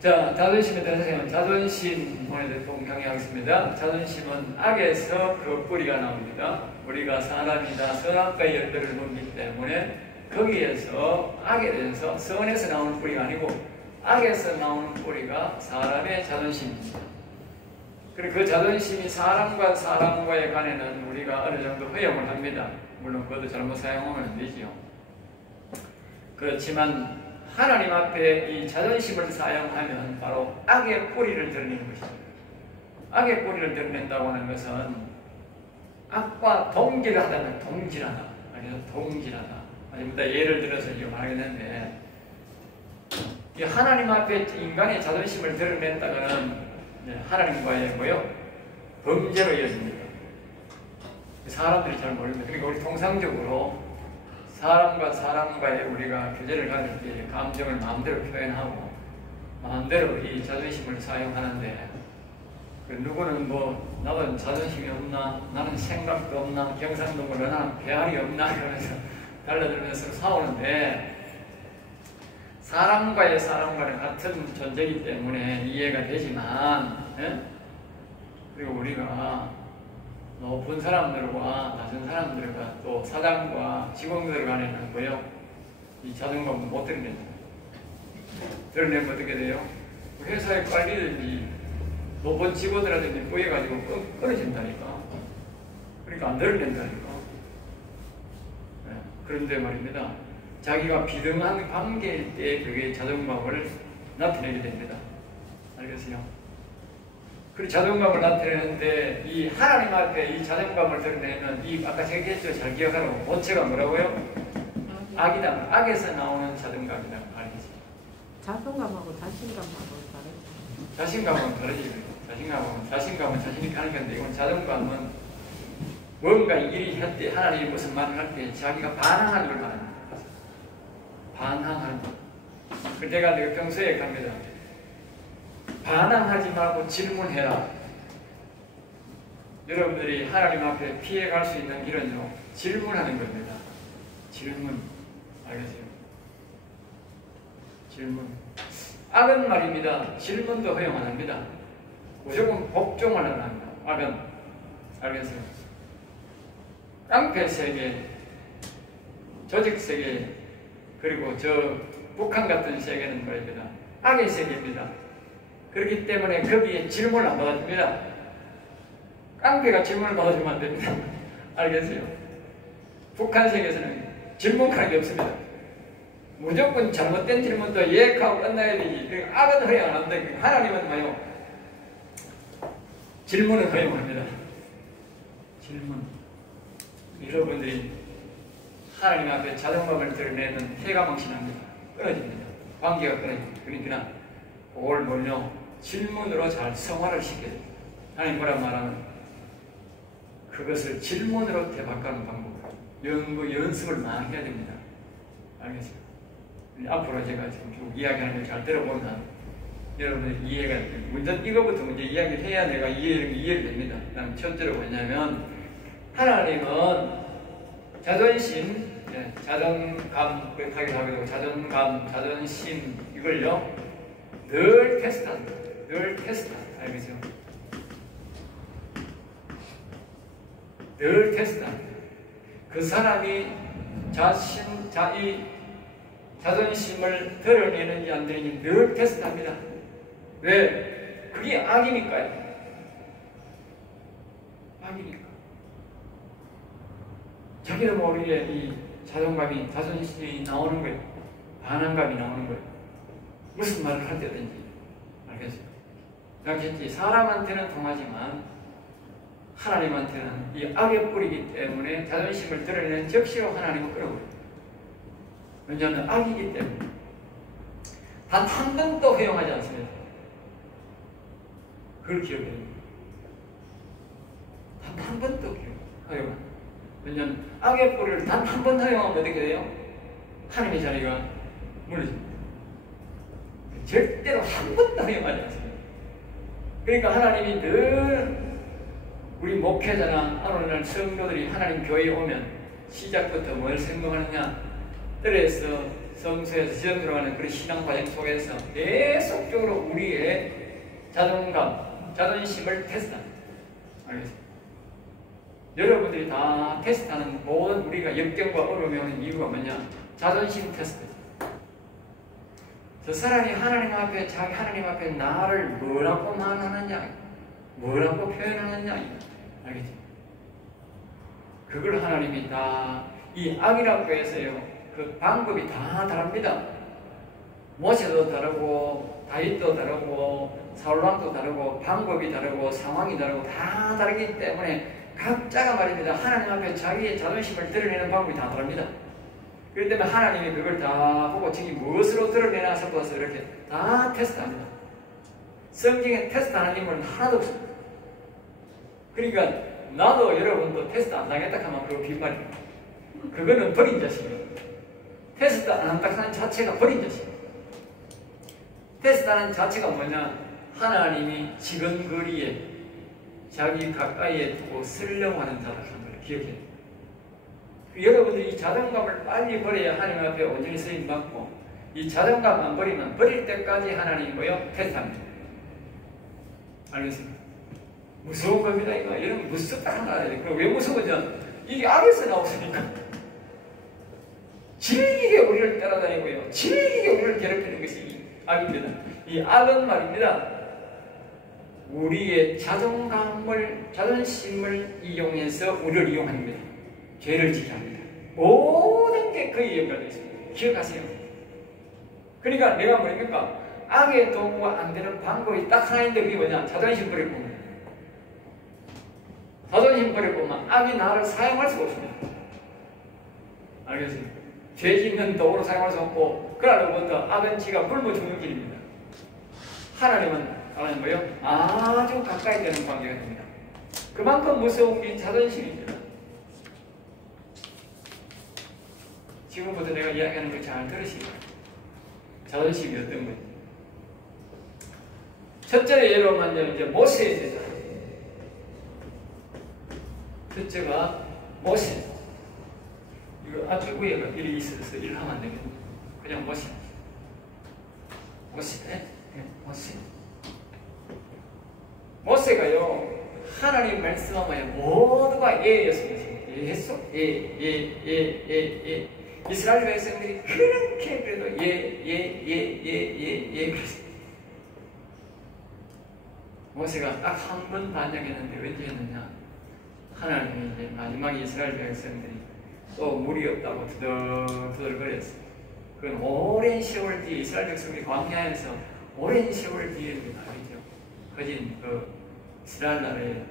자, 자존심에 대해서 자존심 오늘 동경하겠습니다. 자존심은 악에서 그 뿌리가 나옵니다. 우리가 사람이다 선악과의 열매를 먹기 때문에 거기에서 악에 대해서 선에서 나오는 뿌리가 아니고 악에서 나오는 뿌리가 사람의 자존심입니다. 그리고 그 자존심이 사람과 사람과의 간에는 우리가 어느 정도 허용을 합니다. 물론 그것도 잘못 사용하면 안 되지요. 그렇지만 하나님 앞에 이 자존심을 사용하면 바로 악의 뿌리를 드러내는 것입니다. 악의 뿌리를 드러낸다고 하는 것은 악과 동질하다는 동질하다. 그래서 동질하다. 아니면 예를 들어서 이거 말하겠는데 하나님 앞에 인간의 자존심을 드러낸다고는 하나님과의 범죄로 이어집니다. 사람들이 잘 모릅니다. 그러니까 우리 통상적으로 사람과 사람과의 우리가 교제를 가질 때 감정을 마음대로 표현하고 마음대로 이 자존심을 사용하는데 누구는 나는 자존심이 없나, 나는 생각도 없나, 경상도 나는 배알이 없나 그러면서 달라들면서 싸우는데 사람과의 사람과는 같은 존재이기 때문에 이해가 되지만 그리고 우리가 높은 사람들과 낮은 사람들과 또 사장과 직원들 간에는 이 자존감을 못 드러낸다. 드러내면 어떻게 돼요? 회사의 관리들이 높은 직원들한테 뿌여가지고 끊어진다니까. 그러니까 안 드러낸다니까. 그런데 말입니다. 자기가 비등한 관계일 때 그게 자존감을 나타내게 됩니다. 알겠어요? 그리고 자존감을 나타내는데 이 하나님 앞에 이 자존감을 드러내는 이 아까 제가 얘기했죠. 잘 기억하라고. 본체가 뭐라고요? 악이다. 악에서 나오는 자존감이다. 알겠지? 자존감하고 자신감하고 다르죠. 자신감은 다르지. 자신감은 자신이 하는 건데 이건 자존감은 뭔가 일이 할 때 하나님이 무슨 말을 할 때 자기가 반항하는 걸 말합니다. 반항하는 것. 그 제가 평소에 갑니다. 반항하지 말고 질문해라. 여러분들이 하나님 앞에 피해갈 수 있는 길은요, 질문하는 겁니다. 질문. 알겠어요? 질문. 악은 말입니다. 질문도 허용 안 합니다. 무조건 복종을 안 합니다. 악은. 알겠어요? 깡패 세계, 조직 세계, 그리고 북한 같은 세계는 말입니다. 악의 세계입니다. 그렇기 때문에 거기에 질문을 안 받아줍니다. 깡패가 질문을 받아주면 안 됩니다. 알겠어요? 북한 세계에서는 질문하는 게 없습니다. 무조건 잘못된 질문도 예약하고 끝나야 되지. 악은 허용 안 합니다. 하나님은 질문을 허용합니다. 질문. 여러분들이 하나님 앞에 자존감을 드러내는 해가 망신합니다. 끊어집니다. 관계가 끊어집니다. 그러니까 그걸 질문으로 잘 성화를 시켜야 됩니다. 하나님 뭐란 말하면 그것을 질문으로 대박하는 방법. 연습을 많이 해야 됩니다. 알겠어요? 앞으로 제가 지금 쭉 이야기하는 걸 잘 들어보면 여러분들 이해가 됩니다. 이거부터 먼저 이야기를 해야 내가 이해가 됩니다. 그다음 첫째로 뭐냐면 하나님은 자존심, 자존감, 그렇게 하게 되고 자존감, 자존심 이걸요 늘 테스트합니다. 늘 테스트합니다. 알겠죠? 늘 테스트합니다. 그 사람이 자기 자존심을 드러내는지 안 드러내는지 늘 테스트합니다. 왜? 그게 악이니까요. 악이니까. 자기도 모르게 이 자존감이, 자존심이 나오는 거예요. 반항감이 나오는 거예요. 무슨 말을 할 때든지. 알겠어요? 알겠지? 사람한테는 통하지만 하나님한테는 이 악의 뿌리이기 때문에 자존심을 드러내는 적시로 하나님을 끌어버려요. 왜냐하면 악이기 때문에. 단 한 번도 허용하지 않습니다. 그걸 기억해야 됩니다. 단 한 번도 허용 안 해요. 왜냐하면 악의 뿌리를 단 한 번 허용하면 어떻게 돼요? 하나님의 자리가 무너집니다. 절대로 한 번도 허용하지 않습니다. 그러니까 하나님이 늘 우리 목회자나 오늘날 성도들이 하나님 교회에 오면 시작부터 뭘 생각하느냐? 뜰에서 성수에서 지점 들어가는 그런 신앙 과정 속에서 계속적으로 우리의 자존감, 자존심을 테스트합니다. 알겠습니다. 여러분들이 다 테스트하는 모든 우리가 역경과 어려움이 오는 이유가 뭐냐? 자존심 테스트. 저 사람이 하나님 앞에, 자기 하나님 앞에 나를 뭐라고 말하느냐, 뭐라고 표현하느냐, 알겠죠? 그걸 하나님이 다, 이 악이라고 해서요, 그 방법이 다 다릅니다. 모세도 다르고, 다윗도 다르고, 사울왕도 다르고, 방법이 다르고, 상황이 다르고, 다 다르기 때문에 각자가 말입니다. 하나님 앞에 자기의 자존심을 드러내는 방법이 다 다릅니다. 그렇기 때문에 하나님이 그걸 다 보고 저기 무엇으로 드러내나 싶어서 이렇게 다 테스트합니다. 성경에 테스트하는 인물은 하나도 없습니다. 그러니까 나도 여러분도 테스트 안 당했다 하면 그거 빈말입니다. 그거는 버린 자식이에요. 테스트 안 한다는 자체가 버린 자식이에요. 테스트하는 자체가 뭐냐? 하나님이 지근거리에 자기 가까이에 두고 쓰려고 하는 자다 하는 걸 기억해야 돼요. 여러분들이 이 자존감을 빨리 버려야 하나님 앞에 온전히 쓰임 받고, 이 자존감 안 버리면 버릴 때까지 하나님이 뭐요? 테스트합니다. 알겠습니까? 무서운 겁니다. 이거 여러분 무섭다 하는 거 알아야 돼요. 왜 무서워져? 이게 악에서 나오니까 질기게 우리를 따라다니고요, 질기게 우리를 괴롭히는 것이 악입니다. 이 악은 말입니다, 우리의 자존감을, 자존심을 이용해서 우리를 이용합니다. 죄를 지게 합니다. 모든 게 그에 연관되어 있습니다. 기억하세요. 그러니까 내가 뭐입니까? 악의 도구가 안 되는 방법이 딱 하나 있는데 그게 뭐냐? 자존심 버릴 뿐. 자존심 버릴 뿐만 악이 나를 사용할 수가 없습니다. 알겠습니까? 죄 짓는 도구로 사용할 수 없고, 그러로부터 악은 지가 굶어 죽는 길입니다. 하나님은 뭐예요? 아주 가까이 되는 관계가 됩니다. 그만큼 무서운 게 자존심입니다. 지금부터 내가 이야기하는 걸 잘 들으시고, 자존심이 어떤 건지. 첫째 예로만요, 이제 모세의 제자. 첫째가 모세. 이거 앞에 위에가 일이 있어서 일하면 안 되겠네. 그냥 모세. 모세. 네? 모세. 모세가요, 하나님 말씀하면 모두가 예였습니다. 예했어. 예. 이스라엘 백성들이 그렇게 그래도 예 그랬습니다. 모세가 딱 한 번 반역했는데 왠지 했느냐? 하나님이 이제 마지막 이스라엘 백성들이 또 물이 없다고 두들거렸어요. 그건 오랜 세월 뒤에 이스라엘 백성들이 광야에서 오랜 세월 뒤에 나오죠. 거진 그 이스라엘 나라에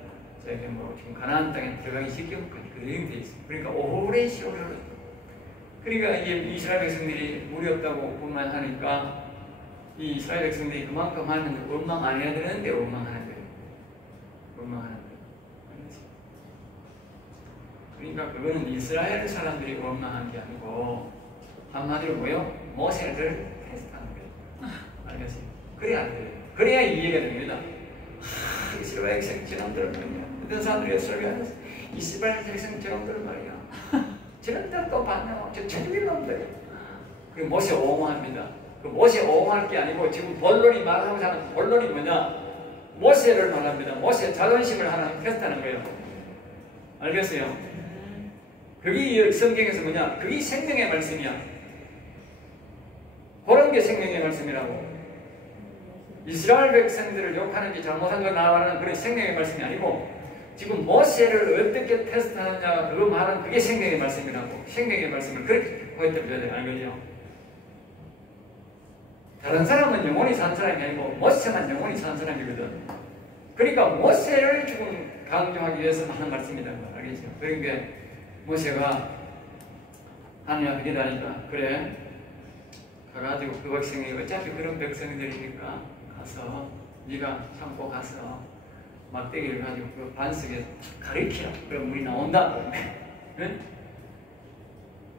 저기 뭐 지금 가나안 땅에 들어가기 직전까지 그 여행돼 있어요. 그러니까 오랜 세월을 흘렀죠. 그러니까 이제 이스라엘 백성들이 물이 없다고 분만하니까 이 이스라엘 백성들이 그만큼 하는데 원망 안 해야 되는데 원망하는 거예요. 원망하는 거예요. 그러니까 그거는 이스라엘 사람들이 원망한 게 아니고 한마디로 뭐요? 모세를 테스트하는 거예요. 알겠습니까? 그래야 안 돼요. 그래야 이해가 됩니다. 이스라엘 백성 저놈들은 말이야. 어떤 사람들이 설교하면서 이스라엘 백성 저놈들은 말이야. 저놈들 또 봤냐? 저 천주교 놈들. 그 모세 옹호합니다. 그 모세 옹호할 게 아니고 지금 본론이 말하고자 하는 본론이 뭐냐? 모세를 말합니다. 모세 자존심을 하나 테스트하는 거예요. 알겠어요? 그게 성경에서 뭐냐? 그게 생명의 말씀이야. 그런 게 생명의 말씀이라고. 이스라엘 백성들을 욕하는 게 잘못한 걸 나와라는 그런 생명의 말씀이 아니고, 지금 모세를 어떻게 테스트하느냐 그거 말하는 그게 생명의 말씀이라고. 생명의 말씀을 그렇게 포인트 줘야 돼요. 알겠죠? 다른 사람은 영원히 산 사람이 아니고 모세만 영원히 산 사람이거든. 그러니까 모세를 조금 강조하기 위해서 하는 말씀이다. 알겠죠? 그러니까 모세가 하나님 앞에 기다리니까 그래 가가지고 그 백성이 어차피 그런 백성들이니까 가서 네가 참고 가서 막대기를 가지고 그 반석에 가리키라. 그럼 물이 나온다. 응?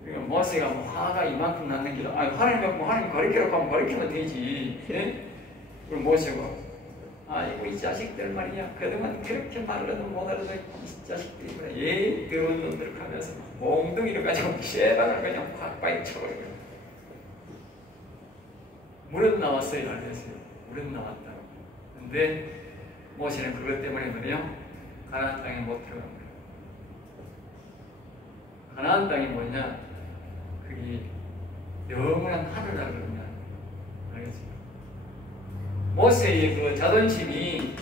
그러니까 모세가 뭐 화가 이만큼 났는 게 아니 하나님 가리키라고 하면 가리키면 되지. 예? 그럼 모세가 아이고 이 자식들 말이야. 그동안 그렇게 말로도 못 알아도 이 자식들이 그래. 예, 더러운 놈들 하면서 몽둥이를 가지고 쇠방을 그냥 팍팍 쳐버려요. 물은 나왔어요. 알겠어요? 물은 나왔다. 근데 모세는 그것 때문에 뭐래요? 가나안 땅에 못 들어간 거예요. 가나안 땅이 뭐냐? 그게 영원한 하늘나라거든요. 알겠어요? 모세의 그 자존심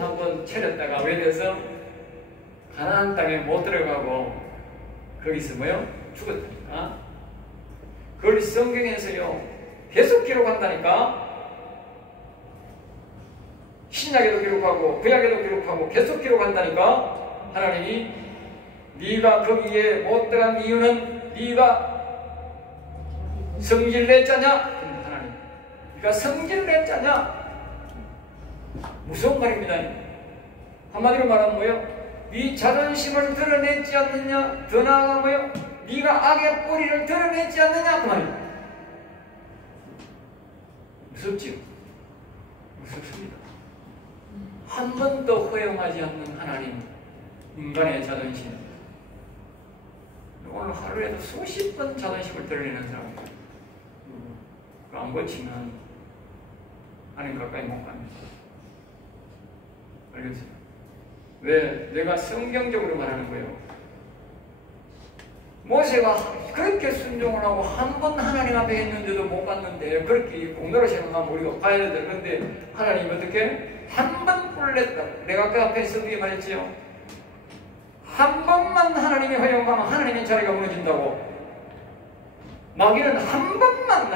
한번 차렸다가 왜 돼서 가나안 땅에 못 들어가고 거기서 뭐요? 죽었다니까. 그걸 성경에서요 계속 기록한다니까. 신약에도 기록하고 구약에도 기록하고 계속 기록한다니까. 하나님이 네가 거기에 못 들어간 이유는 네가 성질 냈잖냐? 하나님, 네가 성질 냈잖냐? 무서운 말입니다. 한마디로 말하면 뭐예요? 네 자존심을 드러내지 않느냐? 더 나아가 뭐예요? 네가 악의 뿌리를 드러내지 않느냐? 그 말이에요. 무섭지요? 무섭습니다. 한 번도 허용하지 않는 하나님, 인간의 자존심. 오늘 하루에도 수십 번 자존심을 드러내는 사람들. 안 고치면 하나님 가까이 못 갑니다. 알겠어요? 왜? 내가 성경적으로 말하는 거예요. 모세가 그렇게 순종을 하고 한 번 하나님 앞에 했는데도 못 갔는데 그렇게 공로로 생각하면 우리가 가야 되는데 그런데 하나님이 어떻게? 한 번 뿔냈다. 내가 아까 앞에 성경에 말했지요. 한 번만 하나님이 허용하면 하나님의 자리가 무너진다고. 마귀는 한 번만,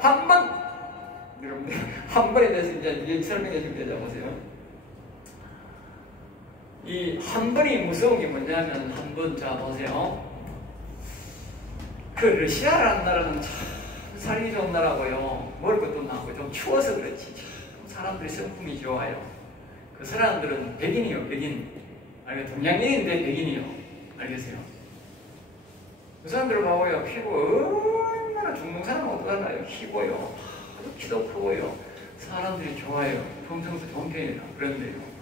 한 번. 여러분들, 한 번에 대해서 이제 설명해 줄 때 보세요. 이 한 번이 무서운 게 뭐냐면, 한 번, 자, 보세요. 그 러시아라는 나라는 참 살기 좋은 나라고요. 먹을 것도 많고, 좀 추워서 그렇지. 참 사람들이 성품이 좋아요. 그 사람들은 백인이요, 백인. 아니, 동양인인데 백인이요. 알겠어요? 그 사람들 봐봐요. 피부 얼마나 중동 사람하고 달라요. 희고요. 아주 키도 크고요. 사람들이 좋아요. 평상도 좋은 편이에요. 그런데요.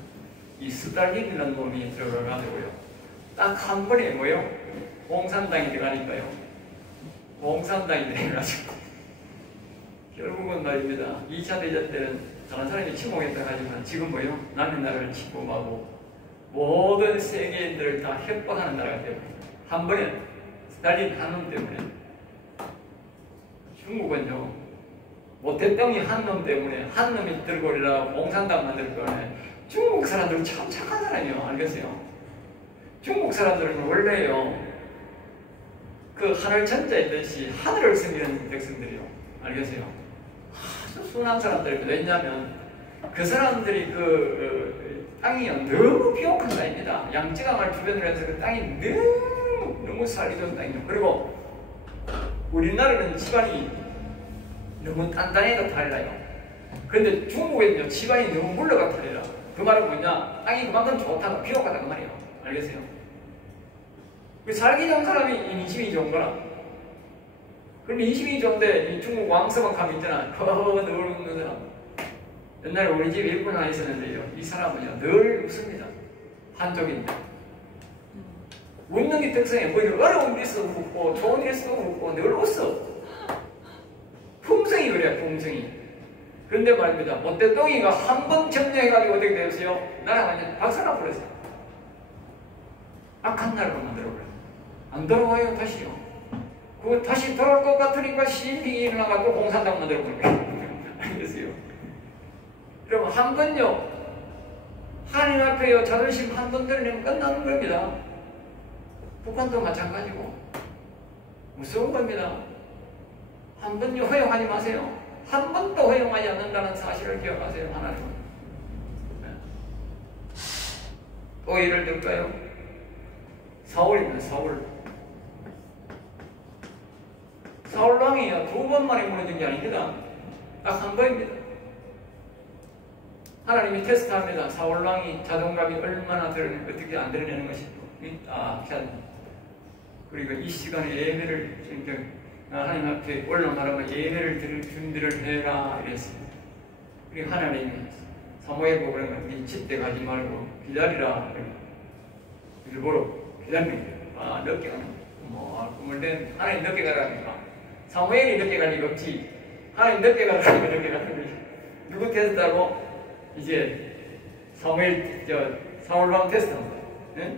이 스탈린이라는 놈이 들어가가지고요. 딱 한 번에 뭐요? 공산당이 들어가니까요. 공산당이 들어가가지고. 결국은 말입니다. 2차 대전 때는 다른 사람이 침공했다 하지만 지금 뭐요? 남의 나라를 침공하고 모든 세계인들을 다 협박하는 나라가 되고 한 번에 스탈린 한 놈 때문에 중국은요 모태덩이 한 놈 때문에 한 놈이 들고 올라가 공산당 만들 거네. 중국 사람들은 참 착한 사람이에요. 알겠어요? 중국 사람들은 원래요 그 하늘 천자 있듯이 하늘을 섬기는 백성들이요. 알겠어요? 아주 순한 사람들입니다. 왜냐하면 그 사람들이 땅이요 너무 비옥한 땅입니다. 양쯔강을 주변으로 해서 그 땅이 너무 살기 좋은 땅이에요. 그리고 우리나라는 집안이 너무 단단해도 달라요. 그런데 중국에는요 집안이 너무 물러가 달라요. 그 말은 뭐냐? 땅이 그만큼 좋다고 비옥하다 그 말이에요. 알겠어요? 그 살기 좋은 사람이 인심이 좋은 거라. 그럼 인심이 좋은데 이 중국 왕서방 가면 있잖아. 허허허 늘 웃는 사람. 옛날에 우리 집에 일본 하나 있었는데요. 이 사람은요, 늘 웃습니다. 한쪽인데. 웃는 게 특성이에요. 뭐 어려운 일이 있어도 웃고, 좋은 일이 있어도 웃고, 늘 웃어. 품성이 그래요, 품성이. 그런데 말입니다. 모태똥이가 한 번 점령해가지고 어떻게 되었어요? 나라가 완전 박살나 버렸어요. 악한 나라로 만들어버려요. 안 돌아와요, 다시요. 그거 다시 돌아올 것 같으니까 시민이 일어나가지고 공산당 만들어버려요. 알겠어요? 그럼 한 번요, 하나님 앞에요, 자존심 한 번 드러내면 끝나는 겁니다. 북한도 마찬가지고. 무서운 겁니다. 한 번요, 허용하지 마세요. 한 번도 허용하지 않는다는 사실을 기억하세요, 하나님은. 네. 또 예를 들까요? 사울입니다, 사울. 사울 왕이요, 두 번 만에 무너진 게 아닙니다. 딱 한 번입니다. 하나님이 테스트합니다. 사울 왕이 자존감이 얼마나 어떻게 안 드러내는 것인가. 그리고 이 시간에 예배를 하나님 앞에 올라가라면 예배를 드릴 준비를 해라 이랬습니다. 그리고 하나님이 사모예보를 네 집대 가지 말고 기다리라. 일부러 기다립니다. 늦게 가는 꿈을 낸 하나님 늦게 가라니까 사무엘이 늦게 갈 리가 없지. 하나님 늦게 가라고 늦게 가는 거지. 누구 테스트하고 이제 사울왕 테스트한 거야. 예?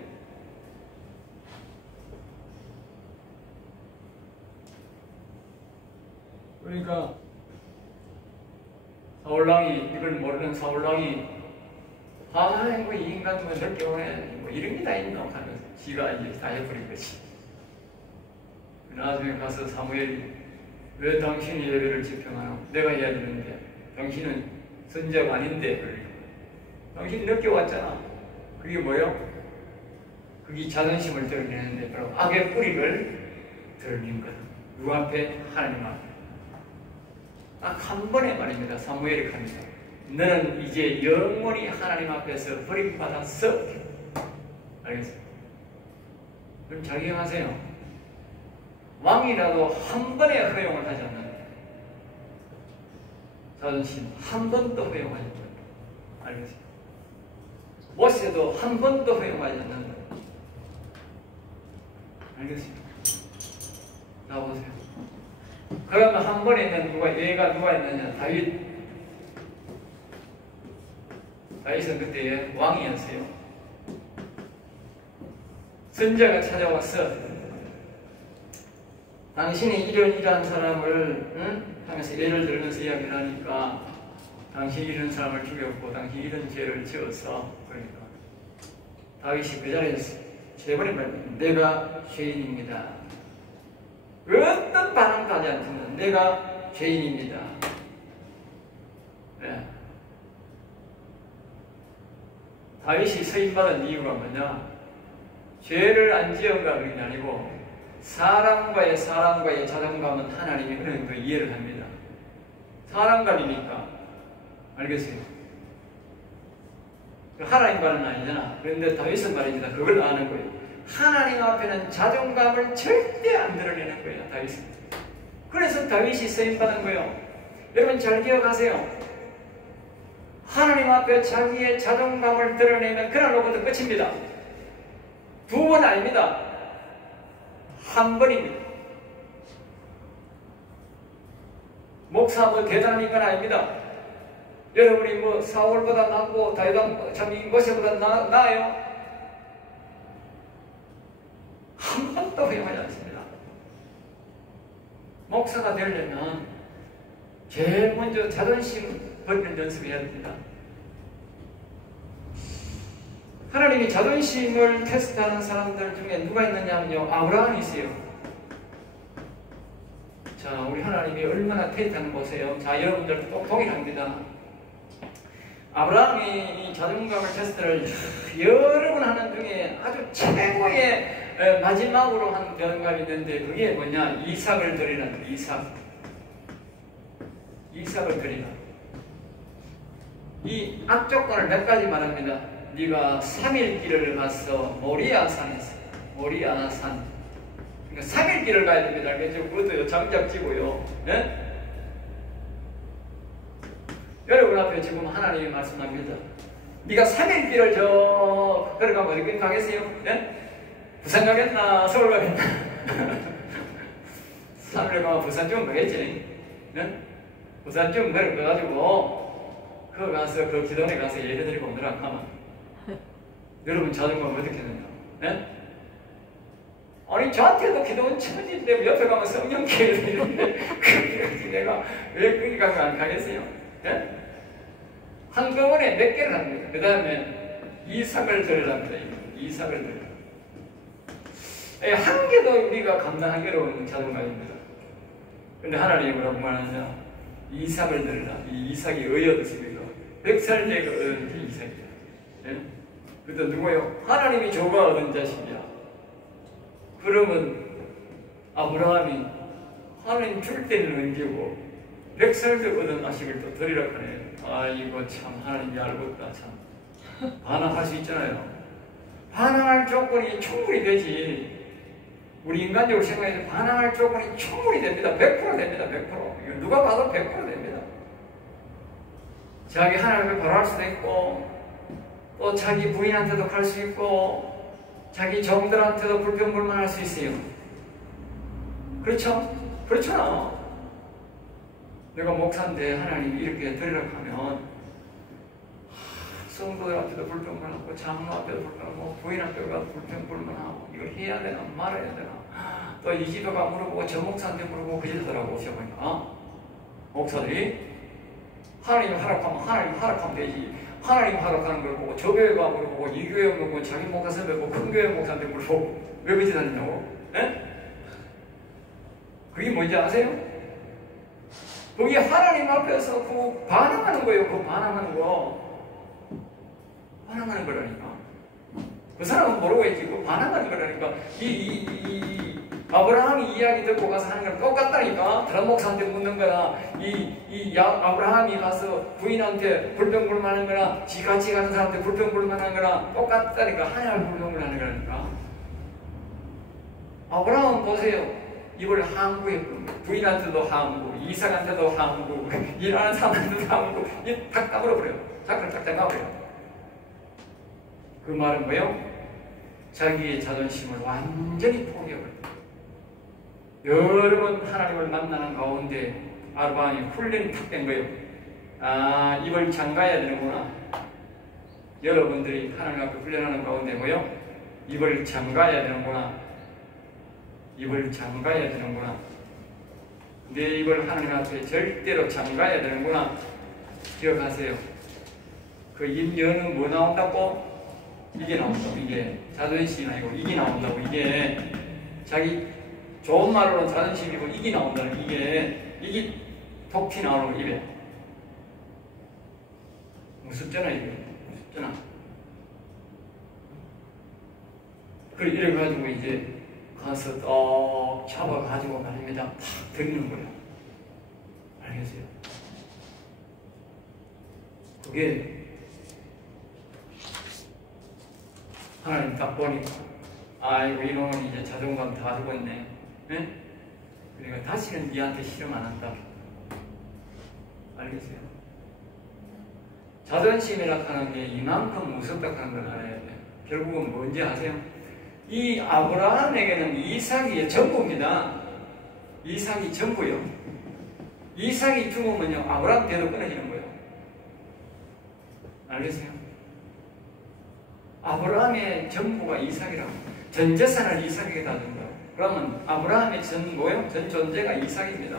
그러니까 사울왕이 이걸 모르는 사울왕이 아이고 이 인간 뭐 늦게 오네 뭐 이런 게 다 있나 하면서 지가 이제 다 해버린 거지. 나중에 가서 사무엘이 왜 당신이 예배를 집행하나? 내가 해야 되는데 당신은 선지자가 아닌데 그러니까. 당신이 늦게 왔잖아. 그게 뭐예요? 그게 자존심을 드러내는데 바로 악의 뿌리를 드러낸 거다. 누구 앞에? 하나님 앞에. 딱 한 번에 말입니다. 사무엘이 합니다. 너는 이제 영원히 하나님 앞에서 버림받았어. 알겠어요? 그럼 작용하세요. 왕이라도 한 번에 허용을 하지 않는다. 자존심 한 번도 허용하지 않는다. 알겠어요? 모세도 한 번도 허용하지 않는다. 알겠어요? 자 보세요. 그러면 한 번에는 얘가 누가 있느냐? 다윗은 그때 왕이었어요. 선지자가 찾아왔어. 당신이 이러한 사람을 하면서 예를 들면서 이야기를 하니까 당신이 이런 사람을 죽였고 당신이 이런 죄를 지었어. 그러니까 다윗이 그 자리에서 세 번에 말합니다. 내가 죄인입니다. 어떤 반응도 하지 않습니다. 내가 죄인입니다. 네. 다윗이 서임받은 이유가 뭐냐? 죄를 안 지은가 그런 게 아니고 사람과의 자존감은 하나님이 어느 정도 이해를 합니다. 사람감이니까. 알겠어요? 하나님과는 아니잖아. 그런데 다윗은 말입니다. 그걸 아는 거예요. 하나님 앞에는 자존감을 절대 안 드러내는 거예요. 다윗은. 그래서 다윗이 쓰임받은 거예요. 여러분 잘 기억하세요. 하나님 앞에 자기의 자존감을 드러내면 그날로부터 끝입니다. 두 번 아닙니다. 한 번입니다. 목사 뭐 대단한 인간 아닙니다. 여러분이 뭐 사울보다 낫고 다윗 모세보다 나아요? 한 번도 허용하지 않습니다. 목사가 되려면 제일 먼저 자존심 버리는 연습을 해야 됩니다. 하나님이 자존심을 테스트하는 사람들 중에 누가 있느냐면요, 아브라함이 있어요. 자, 우리 하나님이 얼마나 테스트하는 거 보세요. 자, 여러분들 꼭 동일합니다. 아브라함이 이 자존감을 테스트를 여러 번 하는 중에 아주 최고의 마지막으로 한 경험이 있는데 그게 뭐냐? 이삭을 드리라는 거예요. 이삭을 드리라. 이 악조건을 몇 가지 말합니다. 네가 3일 길을 가서 모리아산에서 모리아산 그러니까 3일 길을 가야 됩니다. 알겠죠? 그것도 장작지고요. 네? 여러분 앞에 지금 하나님이 말씀합니다. 네가 3일 길을 걸어가면 어디 가겠어요? 네? 부산 가겠나? 서울 가겠나? 3일 가면 부산 좀 가겠지. 네? 부산 좀 걸어가지고 그 가서 그 기도원에 가서 예배드리고 오느라 하면 여러분 자존감 어떻게 되냐? 네? 아니 저한테도 기도원 천지인데 옆에 가면 성령교회 이런데 그렇게 내가 왜 거기 가면 안 가겠어요? 네? 한꺼번에 몇 개를 합니다. 그 다음에 이삭을 드리랍니다. 이삭을 드리라. 한 개도 우리가 감당하기 어려운 자존감입니다. 근데 하나님이 뭐라고 말하느냐? 이삭을 드리라. 이 이삭이 의얻었습니다. 100살 때가 얻은 게 이삭이야. 네? 그때 누구예요? 하나님이 조가 얻은 자식이야. 그러면 아브라함이 하나님 줄 때는 언제고 100살도 얻은 자식을 또 드리라 하네. 아이고 참 하나님이 알고 있다. 참 반항할 수 있잖아요. 반항할 조건이 충분히 되지. 우리 인간적으로 생각해서 반항할 조건이 충분히 됩니다. 100% 됩니다. 100%. 이거 누가 봐도 100% 됩니다. 자기 하나님을 바라할 수도 있고 또 자기 부인한테도 갈 수 있고 자기 정들한테도 불평불만할 수 있어요. 그렇죠? 그렇잖아. 내가 목사인데 하나님이 이렇게 드리라고 하면 성도들 앞에도 불평불만하고 장로 앞에도 불평하고 부인 앞에 가도 불평불만하고 이걸 해야 되나 말아야 되나 또 이 지도가 물어보고 저 목사한테 물어보고 그러더라고. 오셔보니까 목사들이 하나님 하락하면 하나님 하락하면 되지. 하나님 하락하는 걸 보고 저 교회가 물어보고 이 교회 물어보고 자기 목사 선배 보고 큰 교회 목사한테 물어보고 왜 그러지 않냐고? 에? 그게 뭔지 아세요? 그게 하나님 앞에서 그 반항하는 거예요. 그 반항하는 거. 반항하는 거라니까. 그 사람은 모르고 있지. 그 반항하는 거라니까. 아브라함이 이야기 듣고 가서 하는 거랑 똑같다니까. 다른 목사한테 묻는 거나, 아브라함이 가서 부인한테 불평불만하는 거나, 같이 가는 사람한테 불평불만하는 거나 똑같다니까. 하나님 불평불만하는 거라니까. 아브라함 보세요. 이걸 항구했고, 부인한테도 항구, 이삭한테도 항구, 일하는 사람한테도 항구, 다 까불어버려요. 자꾸를 짝짝 까버려요. 그 말은 뭐예요? 자기의 자존심을 완전히 포기해버려요. 여러 번 하나님을 만나는 가운데 아브라함이 훈련이 탁 된 거예요. 아, 입을 잠가야 되는구나. 여러분들이 하나님 앞에 훈련하는 가운데 뭐예요? 입을 잠가야 되는구나. 입을 잠가야 되는구나. 내 입을 하나님 앞에 절대로 잠가야 되는구나. 기억하세요. 그 입 여는 뭐 나온다고? 이게 나온다고. 이게 자존심이 아니고 이게 나온다고. 이게 자기 좋은 말로는 자존심이고 이게 나온다는 이게 독티 나오는 거 입에. 무섭잖아 이게. 무섭잖아. 그래 이래가지고 이제 가서 떡 잡아가지고 말입니다. 팍 드리는 거예요. 알겠어요? 그게 하나님 딱 보니까 아이고 이놈은 이제 자존감 다 죽었네. 네? 그러니까 다시는 니한테 실험 안 한다. 알겠어요? 자존심이라 하는 게 이만큼 무섭다 하는 걸 알아야 돼요. 결국은 뭔지 아세요? 이 아브라함에게는 이삭이 전부입니다. 이삭이 전부요. 이삭이 죽으면요 아브라함 대도 끊어지는 거예요. 알겠어요? 아브라함의 전부가 이삭이라고. 전 재산을 이삭에게 다 준 거예요. 그러면 아브라함의 전 뭐예요? 전 존재가 이삭입니다.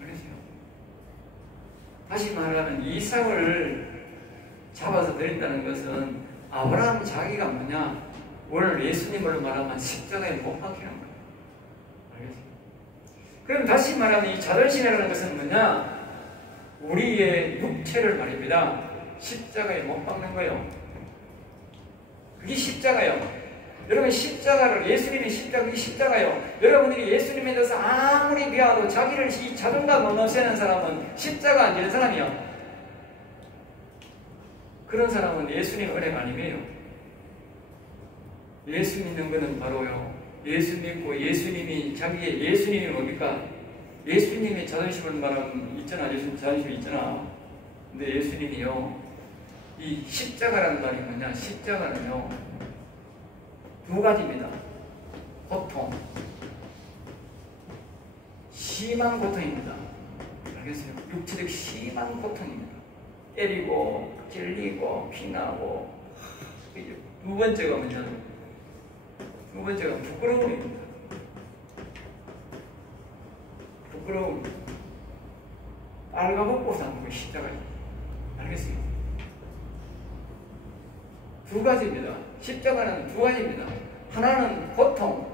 알겠어요? 다시 말하면 이삭을 잡아서 드린다는 것은 아브라함 자기가 뭐냐? 오늘 예수님으로 말하면 십자가에 못 박히는 거예요. 알겠어요? 그럼 다시 말하면 이 자존심이라는 것은 뭐냐? 우리의 육체를 말입니다. 십자가에 못 박는 거예요. 그게 십자가예요. 여러분 십자가를 예수님이 십자가요. 여러분들이 여러분에 대해서 아무리 비하도 자기를 이 자존감 못 없애는 사람은 십자가 안 지는 사람이요. 그런 사람은 예수님 은혜가 아니에요. 예수 믿는 것은 바로요. 예수 믿고 예수님이 자기의 예수님이 뭡니까? 예수님의 자존심을 말하면 있잖아. 예수님 자존심이 있잖아. 근데 예수님이요. 이 십자가라는 말이 뭐냐? 십자가는요. 두 가지입니다. 고통. 심한 고통입니다. 알겠어요? 육체적 심한 고통입니다. 때리고, 찔리고, 피나고. 두 번째가 뭐냐? 두 번째가 부끄러움입니다. 부끄러움. 빨가벗고 사는 게 십자가입니다. 알겠어요? 두 가지입니다. 십자가는 두 가지입니다. 하나는 고통.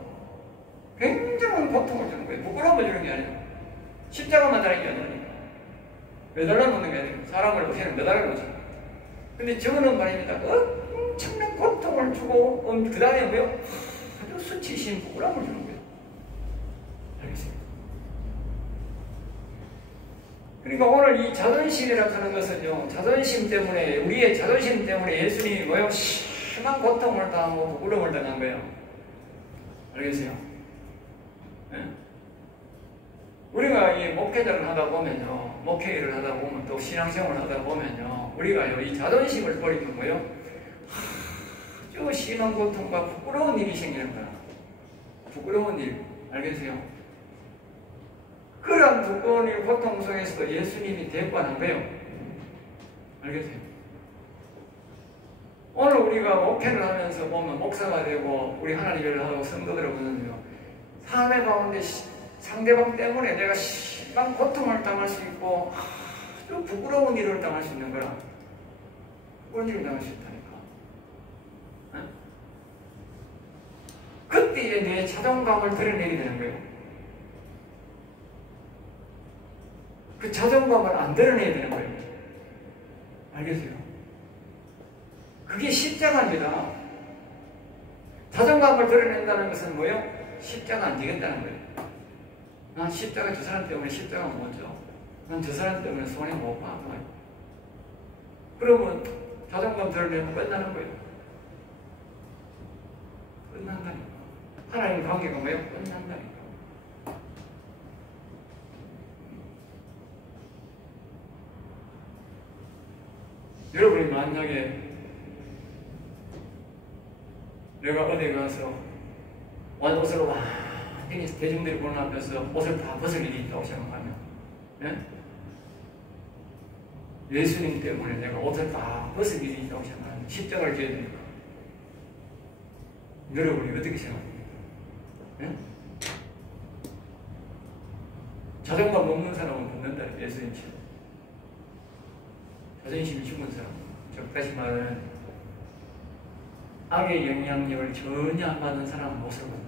굉장한 고통을 주는 거예요. 부끄러움을 주는 게 아니에요. 십자가만 다는 게 아니에요. 매달려 놓는 게 아니에요. 사람을 보시면 매달려 놓죠. 근데 저거는 말입니다. 엄청난 고통을 주고, 그 다음에 뭐요? 아주 수치심, 부끄러움을 주는 거예요. 알겠습니다. 그러니까 오늘 이 자존심이라고 하는 것은요, 자존심 때문에, 우리의 자존심 때문에 예수님이 뭐요? 심한 고통을 당하고 부끄러움을 당한 거예요. 알겠어요? 네? 우리가 이 목회자를 하다 보면요, 목회 일을 하다 보면 또 신앙생활을 하다 보면요, 우리가요, 이 자존심을 버리면 뭐요? 아주 심한 고통과 부끄러운 일이 생기는 거야. 부끄러운 일. 알겠어요? 얼마나 두꺼운 이 고통 속에서도 예수님이 대꾸하는 거예요. 알겠어요? 오늘 우리가 목회를 하면서 보면 목사가 되고 우리 하나님 일을 하고 성도들을 보면요, 삶의 가운데 상대방 때문에 내가 심한 고통을 당할 수 있고 아주 부끄러운 일을 당할 수 있는 거라. 그런 일을 당할 수 있다니까. 어? 그때에 내 자존감을 드러내게 되는 거예요. 그 자존감을 안 드러내야 되는 거예요. 알겠어요? 그게 십자가입니다. 자존감을 드러낸다는 것은 뭐예요? 십자가 안 지겠다는 거예요. 난 십자가 저 사람 때문에 십자가 못 져. 난 저 사람 때문에 손해 못 봐. 그러면 자존감 드러내면 끝나는 거예요. 끝난다니까. 하나님 관계가 뭐예요? 끝난다니까. 여러분이 만약에 내가 어디 가서 옷을 완전히 대중들이 보는 앞에서 옷을 다 벗을 일이 있다고 생각하면, 예? 예수님 때문에 내가 옷을 다 벗을 일이 있다고 생각하면 십자가를 져야 됩니까? 여러분이 어떻게 생각합니까? 예? 자존감 없는 사람은 벗는다. 예수님처럼. 자존심이 죽은 사람, 즉 다시 말하면 악의 영향력을 전혀 안 받는 사람은 못을 벗는다.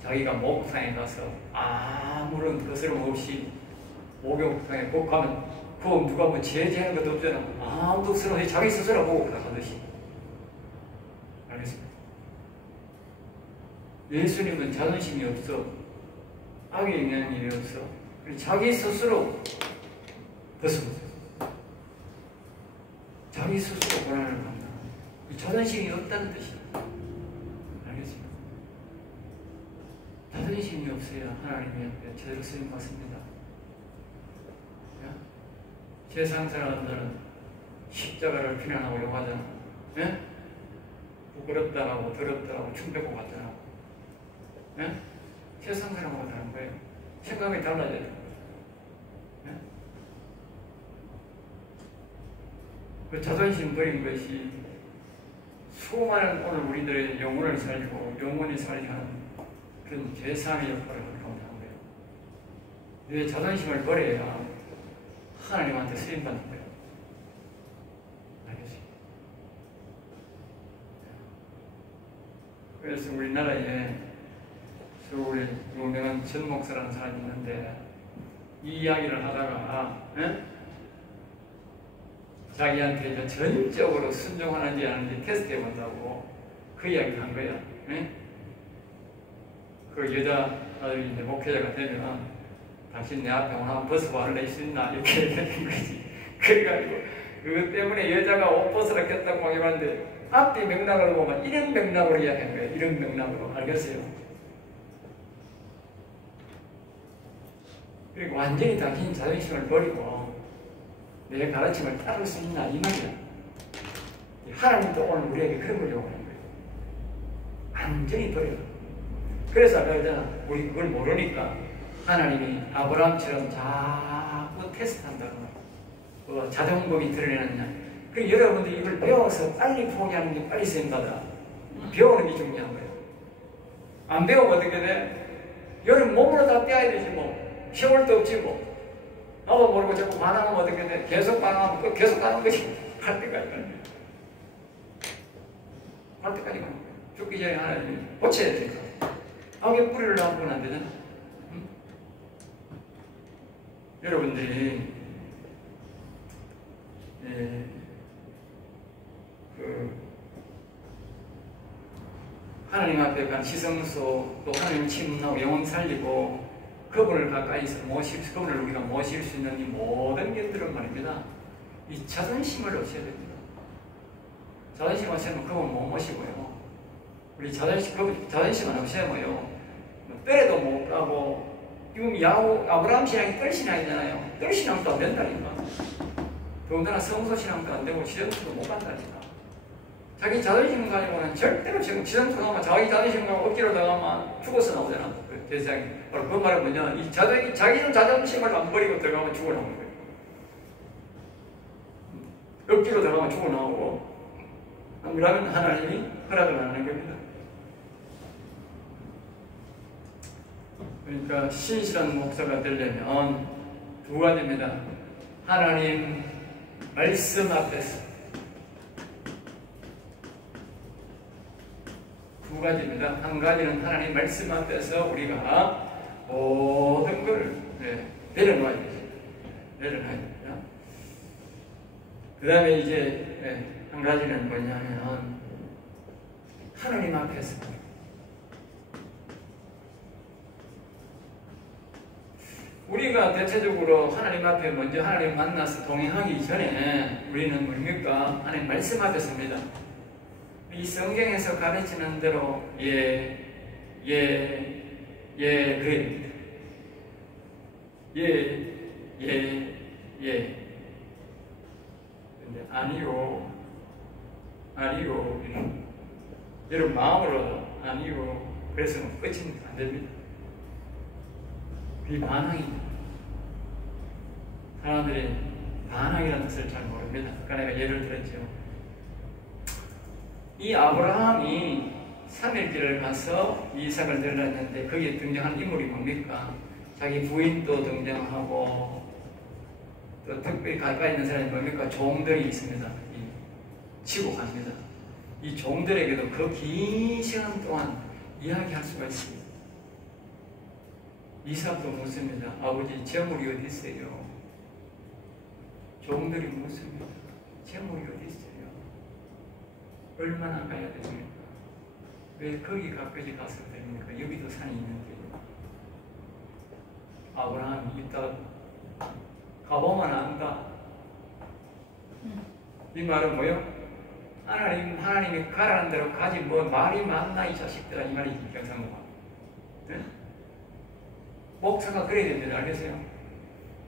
자기가 목욕탕에 가서 아무런 거스름 없이 목욕탕에 꼭 가면 그거 누가 뭐 제재하는 것도 없잖아. 아무도 없으면 자기 스스로 목욕탕 가듯이. 알겠습니다. 예수님은 자존심이 없어. 악의 영향력이 없어. 자기 스스로 벗습니다. 자기 스스로 고난을 받는 자존심이 없다는 뜻이에요. 알겠습니까? 자존심이 없어야 하나님의 앞에 제대로 쓰임 받습니다. 세상 사람들은 십자가를 비난하고 욕하잖아. 예? 부끄럽다라고 더럽다라고 춤뱉고 갔잖아. 예? 세상 사람하고 다른 거예요. 생각이 달라져요. 예? 그 자존심 버린 것이 수많은 오늘 우리들의 영혼을 살리고 영혼이 살리는 그런 제사의 역할을 하는 거예요. 내 자존심을 버려야 하나님한테 쓰임받는 거예요. 알겠어요? 그래서 우리나라에 서울에 유명한 전 목사라는 사람이 있는데 이 이야기를 하다가 자기한테 이제 전적으로 순종하는지 아닌지 테스트해 본다고 그 이야기를 한 거야. 그 여자 아들이 이제 목회자가 되면 당신 내 앞에 오늘 한번 벗어봐 할래 수 있나? 이렇게 얘기하는 거지. 그래가지고 그것 때문에 여자가 옷 벗으라 겠다고 막 이러는데 앞뒤 맥락을 보면 이런 맥락으로 이야기하는 거예요. 이런 맥락으로. 알겠어요? 그리고 완전히 당신이 자존심을 버리고 내 가르침을 따를 수 있나 이 말이야. 하나님도 오늘 우리에게 그런 걸 요구하는 거예요. 완전히 버려. 그래서 아까 그랬잖아. 우리 그걸 모르니까 하나님이 아브라함처럼 자꾸 테스트한다고. 자존감이 드러내느냐. 그 여러분들이 이걸 배워서 빨리 포기하는 게 빨리 쓰임받아. 배우는 게 중요한 거예요. 안 배우면 어떻게 돼? 여름 몸으로 다 떼어야 되지 뭐. 세월도 없지 뭐. 나도 모르고 자꾸 반항하면 어떻게 돼? 계속 반항하면 또 계속 가는 거지. 갈 때까지 가는 거야. 갈 때까지 가는 거야. 죽기 전에 하나님이 고쳐야 되니까. 악의 뿌리를 놔두면 안 되잖아. 응? 여러분들이 하나님 앞에 간 시성소 또 하나님 침문하고 영혼 살리고 그분을 가까이서 그분을 우리가 모실 수 있는 이 모든 것들은 말입니다. 이 자존심을 없애야 됩니다. 자존심 없애면 그분 못 모시고요. 우리 자존심은 없애면요. 때려도 못 가고 지금 아브라함 신앙이 뜰신앙이잖아요. 뜰신앙도 안 된다니까. 더군다나 성소신앙도 안 되고 지정수도 못 간다니까. 자기 자존심 가지고는 절대로 지금 지정수 가면 자기 자존심 가지고 억지로 나가면 죽어서 나오잖아. 그래. 제사장이. 바로 그 말은 뭐냐? 자기는 자존심을 안 버리고 들어가면 죽어나오는 거예요. 억지로 들어가면 죽어나오고, 그러면 하나님이 허락을 안 하는 겁니다. 그러니까 신실한 목사가 되려면 두 가지입니다. 하나님 말씀 앞에서 두 가지입니다. 한 가지는 하나님 말씀 앞에서 우리가 모든 걸 내려놔야 되죠. 내려놔야 됩니다. 그 다음에 이제 한 가지는 뭐냐면 하나님 앞에서 우리가 대체적으로 하나님 앞에 먼저 하나님 만나서 동행하기 전에 우리는 뭡니까? 하나님 말씀 앞에 섭니다. 이 성경에서 가르치는 대로 그래. 근데 아니요. 여러분 마음으로 아니요. 그래서 끝은 안 됩니다. 비반항입니다. 사람들이 반항이라는 뜻을 잘 모릅니다. 아까 내가 예를 들었죠. 이 아브라함이 3일길을 가서 이삭을 내려놨는데 거기에 등장한 인물이 뭡니까? 자기 부인도 등장하고 또 특별히 가까이 있는 사람이 뭡니까? 종들이 있습니다. 치고 갑니다. 이 종들에게도 그 긴 시간 동안 이야기할 수가 있습니다. 이삭도 묻습니다. 아버지, 재물이 어디 있어요? 종들이 묻습니다. 재물이 어디 있어요? 얼마나 가야 됩니까? 왜 거기까지 가서 됩니까? 여기도 산이 있는데. 아브라함이 이따 가보면 안다. 이 말은 뭐요? 하나님이 가라는 대로 가지 뭐 말이 많나 이 자식들아, 이 말이 경상도가. 네? 목사가 그래야 됩니다. 알겠어요?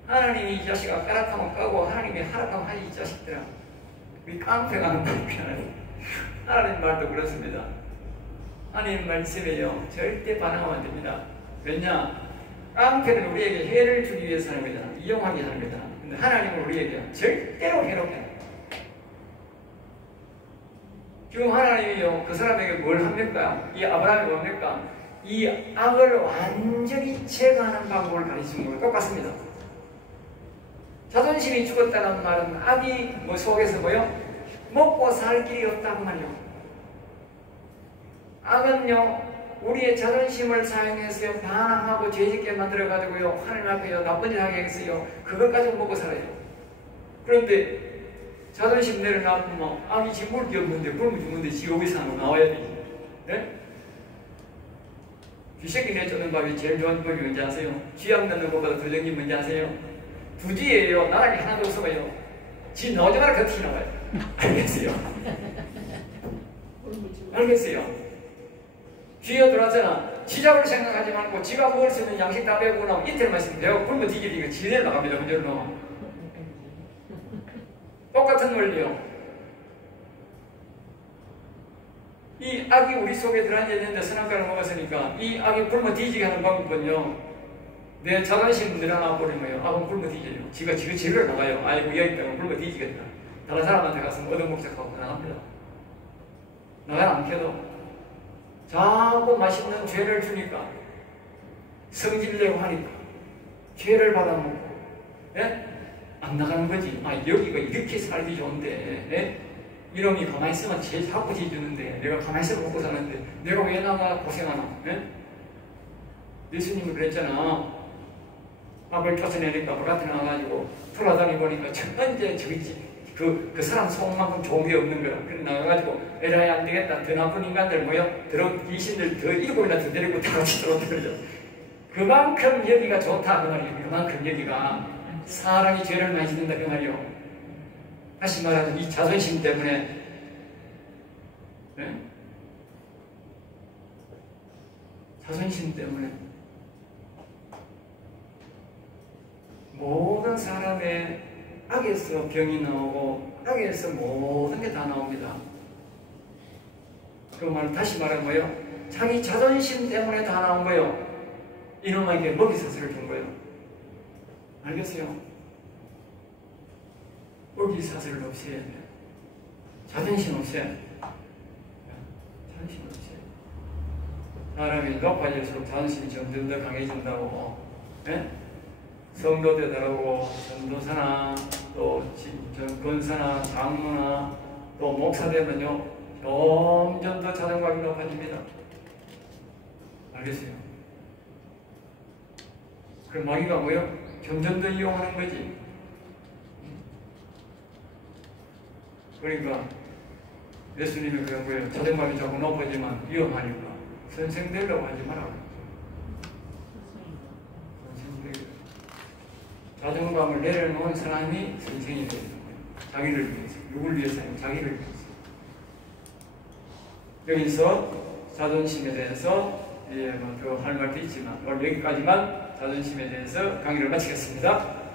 하나님이 이 자식아 까락하면 까고 하나님이 하락하면 하지 이 자식들아. 이 깡패가 하는 말이 하나님 말도 그렇습니다. 하나님 말씀에요. 절대 반항하면 안 됩니다. 왜냐? 깡패는 우리에게 해를 주기 위해서 하는 거잖아. 이용하게 하는 거잖아. 근데 하나님은 우리에게 절대로 해롭게 하는 거야. 지금 하나님이요, 그 사람에게 뭘 합니까? 이 아브라함이 뭡니까? 이 악을 완전히 제거하는 방법을 가르치는 거랑 똑같습니다. 자존심이 죽었다는 말은 악이 뭐 속에서 뭐요? 먹고 살 길이 없다고 말이요. 악은요, 우리의 자존심을 사용해서요, 반항하고 죄짓게 만들어가지고요, 하나님 앞에요, 나쁜 짓 하게 해서요, 그것 가지고 먹고 살아요. 그런데 자존심 내려놔보면 악이 지금 먹을 게 없는데 굶어 죽는데 지옥에서 나와야 되지. 네? 쥐새끼 내쫓는 법이 제일 좋은 법이 뭔지 아세요? 쥐약 넣는 것보다 더 정신 뭔지 아세요? 두지예요. 나락이 하나도 없어요. 쥐 나오자마자 같이 나와요. 알겠어요? 알겠어요? 쥐어 들어왔잖아. 쥐잡을 생각하지 말고 지가 먹을 수 있는 양식 다 배우고 나면 이틀만 있으면 내가 굶어 뒤지니까 지내 나갑니다. 문제로. 똑같은 원리요. 이 악이 우리 속에 들어앉아있는데 선악과를 먹었으니까 이 악이 굶어 뒤지게 하는 방법은요, 내 자존심 늘어나 버리면요, 악은 굶어 뒤져요. 지가 지를 나가요. 아이고 여기 있다가 굶어 뒤지겠다. 다른 사람한테 가서 얻어먹자고 나갑니다. 나가 안 켜도 자꾸 맛있는 죄를 주니까 성질내고 하니까 죄를 받아먹고, 예? 안 나가는 거지. 아, 여기가 이렇게 살기 좋은데, 예? 이놈이 가만히 있으면 죄 자꾸 지주는데 내가 가만히 있으면 먹고 사는데 내가 왜 나가 고생하나? 예? 예수님은 그랬잖아. 밥을 쫓아내니까 바깥에 나가가지고 돌아다니 보니까 천재 그 사람 속만큼 좋은 게 없는 거라. 그래 나가가지고 에라이 안 되겠다. 더 나쁜 인간들 모여 귀신들 더 7이나 더 데리고 다 같이 들어오더라고요. 그만큼 여기가 좋다 그 말이에요. 그만큼 여기가 사람이 죄를 많이 짓는다 그 말이요. 다시 말하면 이 자존심 때문에, 네? 자존심 때문에 모든 사람의 악에서 병이 나오고 악에서 모든 게 다 나옵니다. 그 말 다시 말하면 뭐예요? 자기 자존심 때문에 다 나온 거예요. 이놈에게 먹이사슬을 준 거예요. 알겠어요? 먹이사슬을 없애야 돼요. 자존심 없애야 돼요. 자존심 없애야 돼요. 사람이 높아질수록 자존심이 점점 더 강해진다고. 예? 성도되더라고 전도사나 또 권사나 장로나 또 목사 되면요 점점 더 자존감이 높아집니다. 알겠어요? 그럼 마귀가 뭐요? 점점 더 이용하는 거지. 그러니까 예수님이 그런 거예요. 자존감이 자꾸 높아지면 위험하니까 선생 되려고 하지 말라고. 선생 되려고. 자존감을 내려놓은 사람이 선생이 되는 거예요. 자기를 위해서. 누굴 위해서요? 자기를 위해서. 여기서 자존심에 대해서 더 할 말도 있지만 오늘 여기까지만 자존심에 대해서 강의를 마치겠습니다.